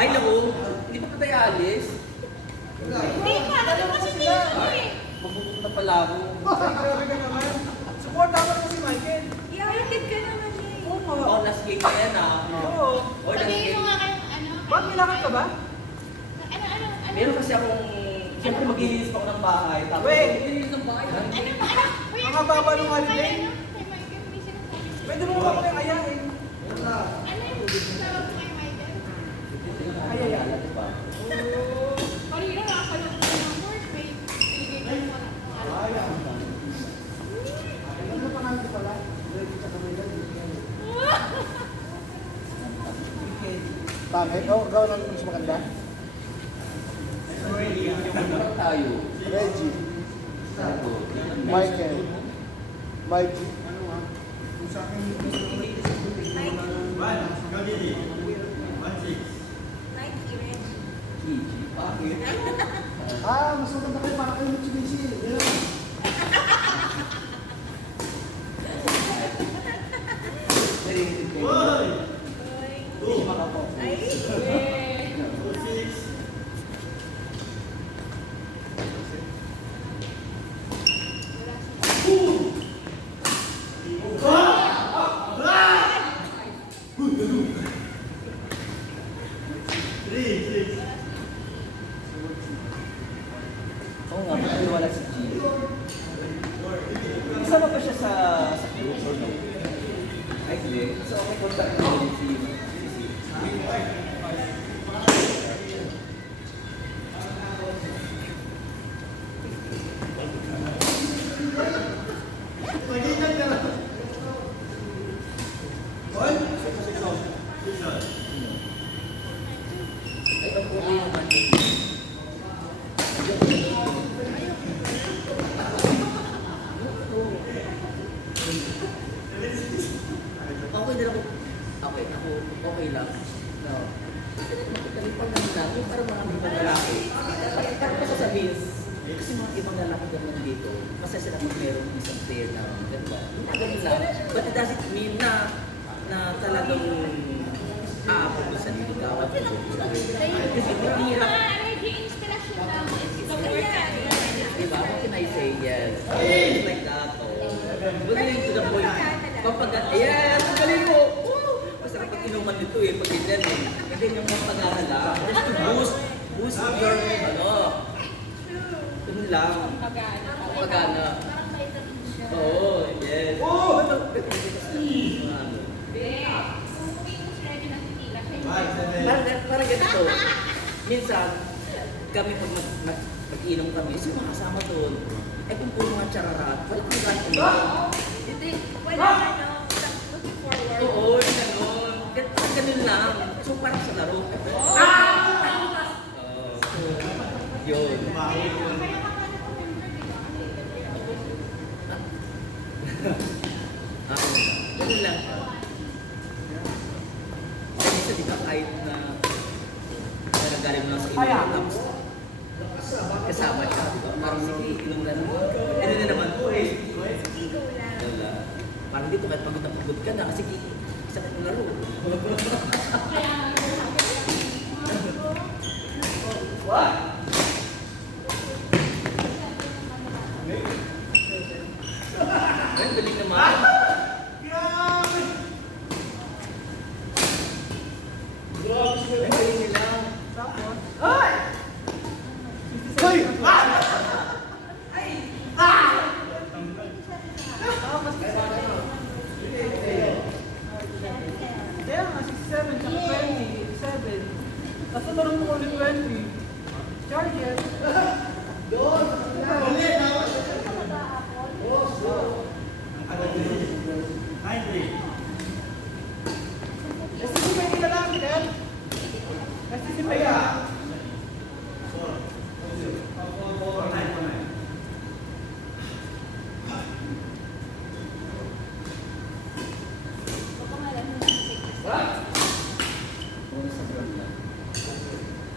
Ay, naku, hindi pa tayo alis. Hindi ka, ano kasi hindi ako eh. Mabubuk na pala ako. Ay, grabe ka naman. Support ako naman si Michael. I-artid ka naman eh. Oo. Oh, last game na yan ah. Oo. Oh, last Sabihin game. mo nga kayong ano. Bakit may lakad ka ba? Ano? Meron kasi akong, siyempre maglilinis pa ako ng bahay. Tapos, Wait. maglilinis ng bahay. Ano? Ang haba ng holiday? Kay Michael, may sinasabi. Pwede mo ba kami ayahin? Ano yung tawag mo kay Michael? Ay, pa. Kanina nakakalok ko ng work, may binigay ko mo. Ano pa namin pala? Bakit? Gawa lang mas maganda? Parang tayo. Reggie. Sabi. Michael. Mikey. Gigi. Bakit? Mas maganda kayo para kayo Mitsubishi. Narinig kayo. Hindi siya makapokus. Oo nga, bakit wala si G? Kasama pa siya sa group or no? Ay, hindi. So, okay, contact na ulit si Ay, ang puti naman yun. Okay na ako. Okay lang. No. Kalipang naman namin para marami ibang lalaki. Para ko sasabihin, kasi mga ibang lalaki naman dito, masaya sila kung meron isang player na ganda. Ganun lang. But it doesn't mean na talagang aabot mo sa niligawan. Kasi mahirap. Energy inspiration lang. Diba? How can I say yes? It's like that. Galing to the point. Yes! Ang galing mo! Masarap pag inuman nito eh, pag ganyan eh. Hindi yung mapagana lang. Just to boost your, Ganun lang. Pagana. Parang vitamin siya. Oo, yes. Parang ganito. Minsan, kami pag mag-inom kami, sino makasama doon? Eh kung puro mga chararat, wala kang gano'n. Hindi. Wala ano, looking forward. Oo, yung gano'n. Parang ganun lang. So parang sa laro. Yun. Ganun lang. Kasi minsan di ba kahit na nagaling mo lang sa email, tapos kasama siya, di ba? Parang sige, inom na naman. Ano na naman po eh. Ego lang. Wala. Parang dito kahit pagod na pagod ka na, kasi isa ka ng laro. Kaya, What? Ay, galing naman. Ay, galing nila. Tapos? Ay! Hoy! Kaya nga, 67, tsaka 20, 7. Tapos naroon mo ulit 20. Charges. Doon! Nasisipay nila lang, Kel. Nasisipay ka.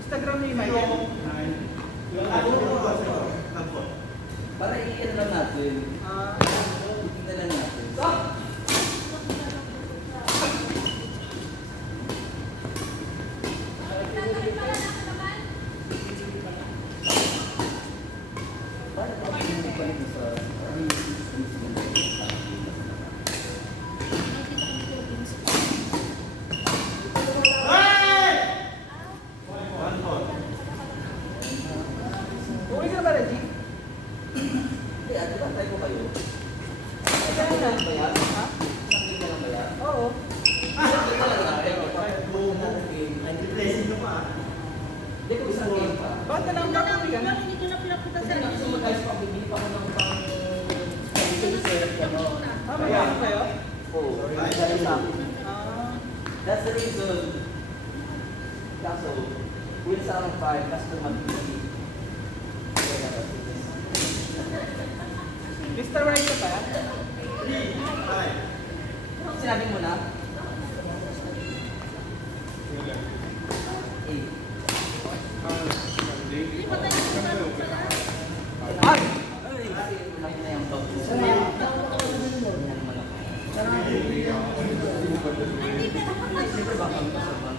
Instagram ni Michael. Para i-ano lang natin. Tingnan lang natin. na. lang ba yan? Ha? Isang game na lang ba yan? Oo. Isang game na lang yan. Hindi ko isang game pa. Bakit na lang ba yan? Hindi ko na pinapunta sa Kasi gusto mo guys, pag bibili pa ko ng pang set, gano'n. Ah, magkano kayo? Oo, dahil sa akin. Ah. That's the reason. Kaso, will sa akin 5, customer mag-bili. Mr. Right ka pa? Sinabi mo na? 8. Hindi pa tayo nagtatanong sa lahat. Ay! Kasi malaki na yung bag mo. Yan malaki. Siyempre baka kami sa bag.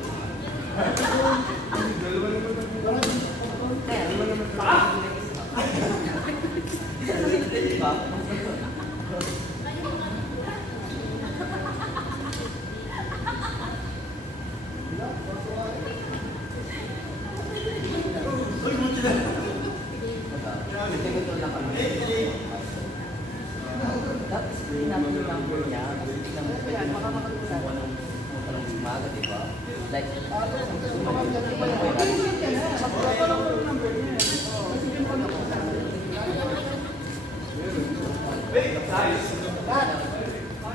Diba? Ito lang kami. Tapos screen natin yung number niya. Kasi tignan mo pwede mo kumuha ng umaga, di ba? Like,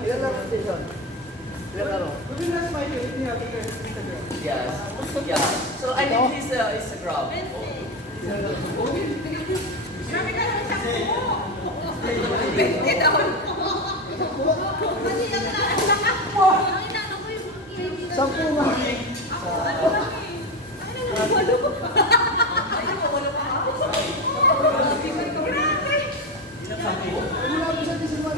Ilan lang ang station? Ilan lang? Gawin na sa mic, hindi natin kayo. yes. Yeah. So, I think this is a grab. Grabe ka naman sa ko. Hindi daw. Kasi ang lakas mo. Ang inano ko yung kaibigan. Sampu nga. Wala ko sa December.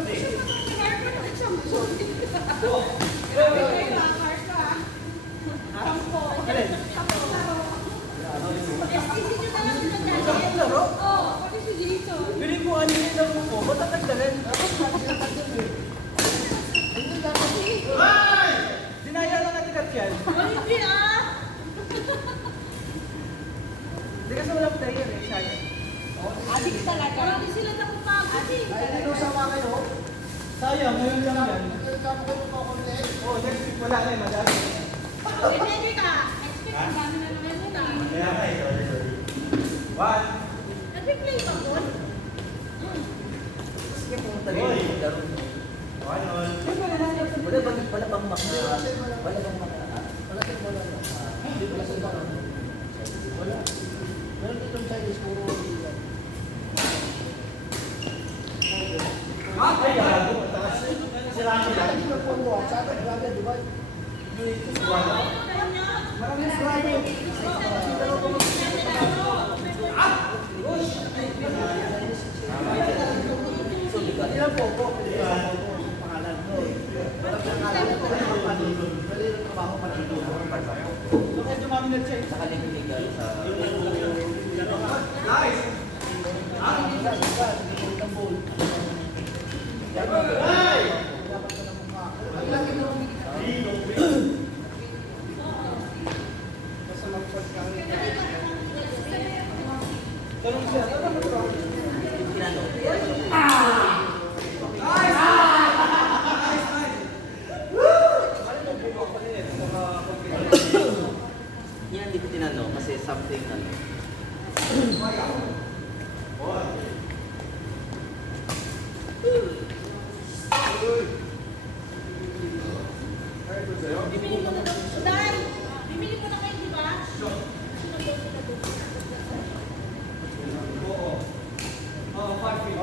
Isang laro? Bili ko anime daw ko, matatagdagan. Dinaya lang natin kat yan. Hindi kasi walang player eh, sayang. Adik talaga. Hindi sila napapagod eh. Ay, ano sama kayo? Sayang, ngayon lang yan. Nagkama kayo pa konti. Oh, next week wala na eh, madami. Depende ka. Expect ang dami na naman yun ah. Nag-replay ba ko? Sige, pumunta rin yung laro mo. Wala bang maka... Wala bang maka... Wala kayong wala na. Wala sa iba. Wala. Meron ditong Chinese, puro ilan. Hindi na po mo. Sana grabe, di ba? Maraming grabe. So, bigat. Ilan po po? Pangalan mo. Walang pangalan ko. Dali ng trabaho matutulong. Medyo mami nag-check. Saka legal sa... Tanong siya, ano mo ito? Tinano. Yan, hindi ko tinanong kasi something ano. Bibili ko na daw. Dahil, bibili ko na kayo, di ba? Oo, 5 feet.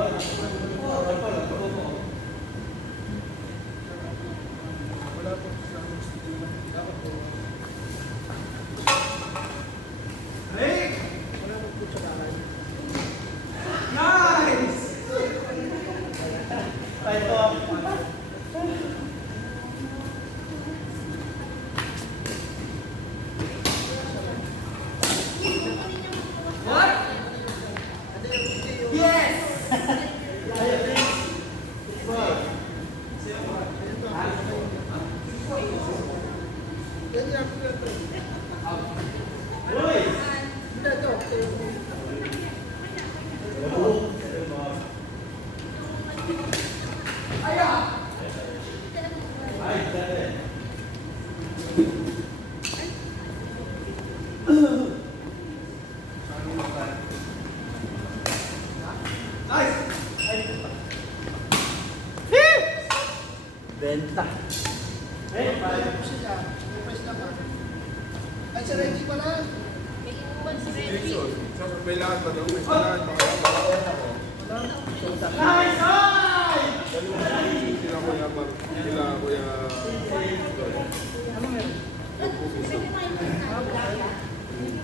Aya! Benta. Sila. Request naman. Ay, si Reggie pala. May inuman si Reggie. Jason, saka may lahat ba daw? May lahat ba kayo? Sila kuya Mar, sila kuya... Ano meron?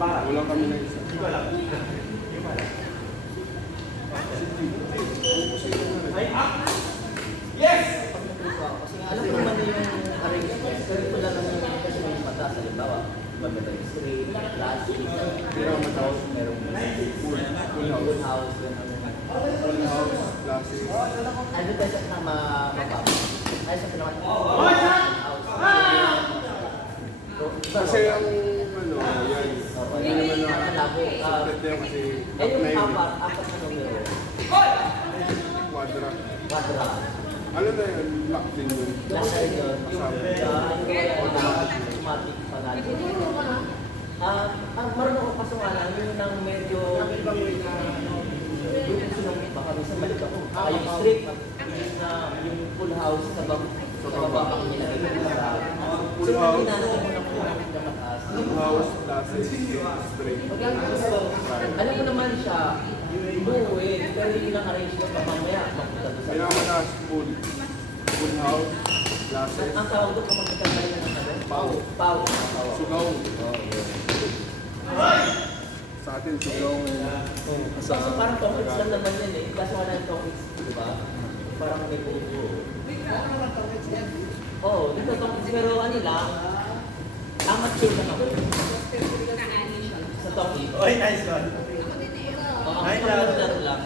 Wala kami na isa. Kasi alam ko naman yung arrangement. Pero ito lang naman yung kasi may patas. Halimbawa, maganda yung street, classic, merong house, merong full house, Full house, classes. ano ba siya na mababa? Ay, sa pinaka Kasi ang ano, yan. Hindi naman na... Secret yan kasi Eh, yung na yun. apat na numero, Quadra. quadra. Ano na yun? Lock din yun. Nasa yun, yung automatic panalo. Marunong ko kaso nga lang, yun ang medyo yung gusto nang baka minsan balik ako. Yung street, yung full house sa baba ang nilagay ko sa Full house. Full House, classes, straight. Alam mo naman siya, buuin, pero yung arrange ko pa mamaya, mapunta doon sa... Kaya mataas full. Full house, classes, Ang tawag doon kapag nagkakaroon ng ano? Pau. Pau. sugaw. Sa atin, sugaw. Kasi parang topics lang naman yan eh. Kaso wala yung topics, di ba? Parang may puto. Oo, dito topics. Pero ano lang, amat chill lang ako. Sa topic. Oy, nice one. Oo, Ay, laro lang.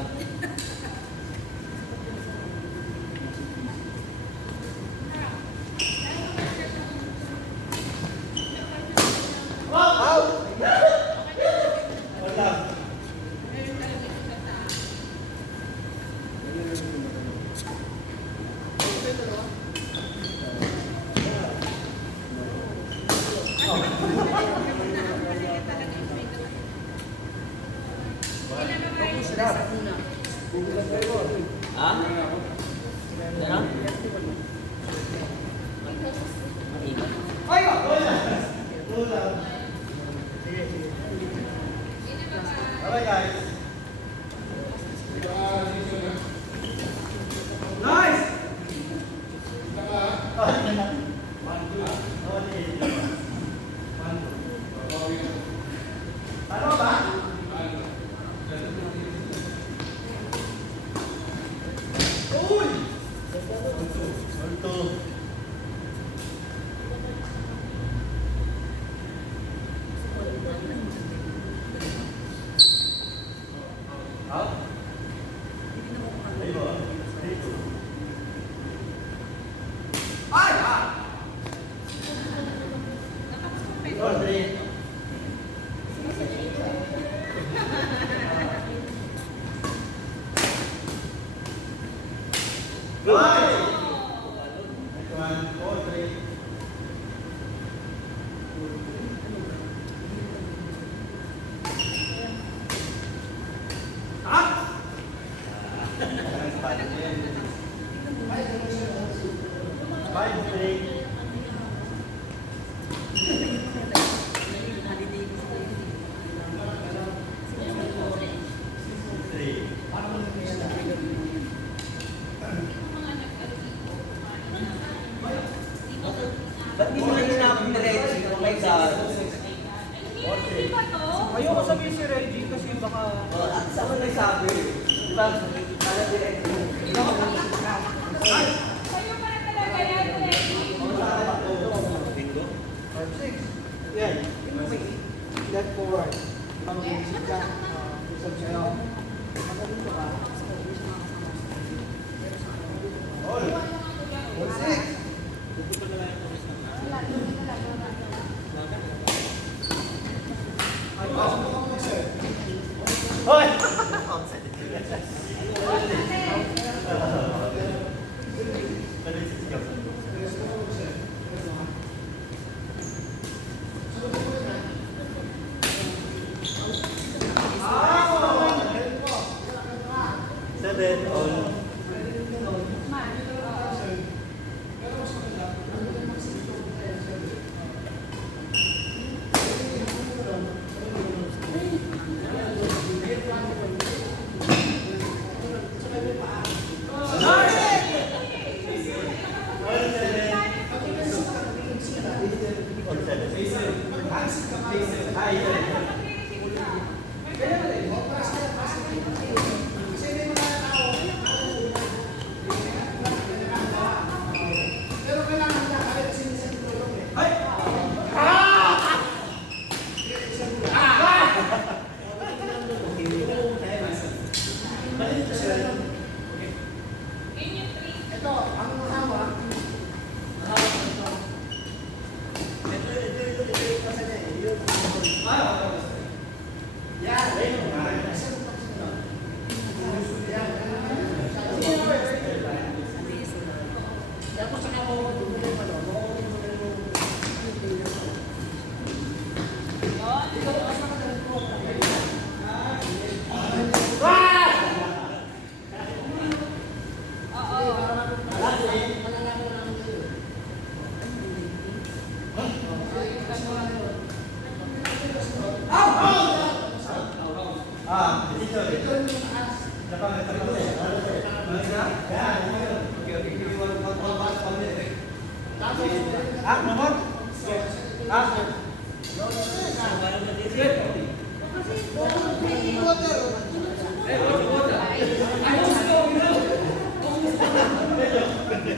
Ha? Ano? Maingat. Bye guys. Ba't di mo na hinapin ni Reggie kung may sa... Hindi ba to? Ayoko sabihin si Reggie kasi baka... Saan mo nagsabi? Di ba? Kala ni Reggie. Sa'yo pa na talaga yan, Reggie. Yan. Let forward. Mag-isip ka. Isip sa'yo. Magaling ka. All six. Hoy! Tapos saka mo, dumuli mo, no?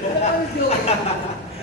Ay,